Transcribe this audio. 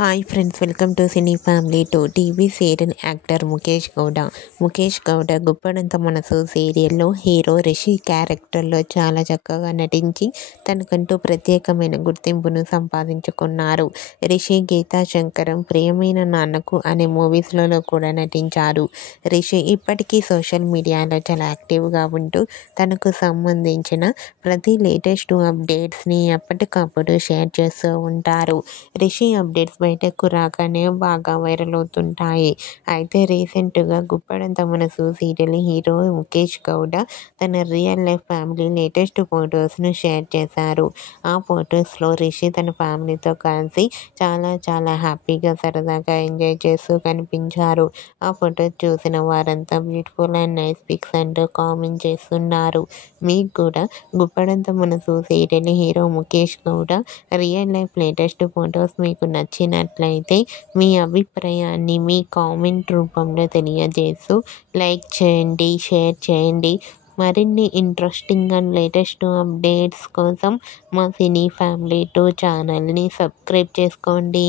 Hi friends, welcome to cine family two. TV serial actor Mukesh Gowda Guppedantha Manasu సీరియల్లో hero Rishi క్యారెక్టర్లో చాలా చక్కగా నటించి తనకంటూ ప్రత్యేకమైన గుర్తింపును సంపాదించుకున్నారు. రిషి గీతా శంకరం, ప్రియమైన నాన్నకు అనే మూవీస్లలో కూడా నటించారు. రిషి ఇప్పటికీ సోషల్ మీడియాలో చాలా యాక్టివ్గా ఉంటూ తనకు సంబంధించిన ప్రతి లేటెస్ట్ అప్డేట్స్ని ఎప్పటికప్పుడు షేర్ చేస్తూ ఉంటారు. రిషి అప్డేట్స్ బయటకు రాగానే బాగా వైరల్ అవుతుంటాయి. అయితే రీసెంట్గా గుప్పడంత మనసు సీరియల్ హీరో ముఖేష్ గౌడ తన రియల్ లైఫ్ ఫ్యామిలీ లేటెస్ట్ ఫొటోస్ను షేర్ చేశారు. ఆ ఫొటోస్లో రిషి తన ఫ్యామిలీతో కలిసి చాలా హ్యాపీగా సరదాగా ఎంజాయ్ చేస్తూ కనిపించారు. ఆ ఫొటోస్ చూసిన వారంతా బ్యూటిఫుల్ అండ్ నైస్ పిక్స్ అంటూ కామెంట్ చేస్తున్నారు. మీకు కూడా Guppedantha Manasu serial hero Mukesh Gowda real life latest photos మీకు నచ్చినట్లయితే మీ అభిప్రాయాన్ని మీ కామెంట్ రూపంలో తెలియజేస్తూ లైక్ చేయండి, షేర్ చేయండి. మరిన్ని ఇంట్రెస్టింగ్ అండ్ లేటెస్ట్ అప్డేట్స్ కోసం మా సినీ ఫ్యామిలీ 2 ఛానల్ని సబ్స్క్రైబ్ చేసుకోండి.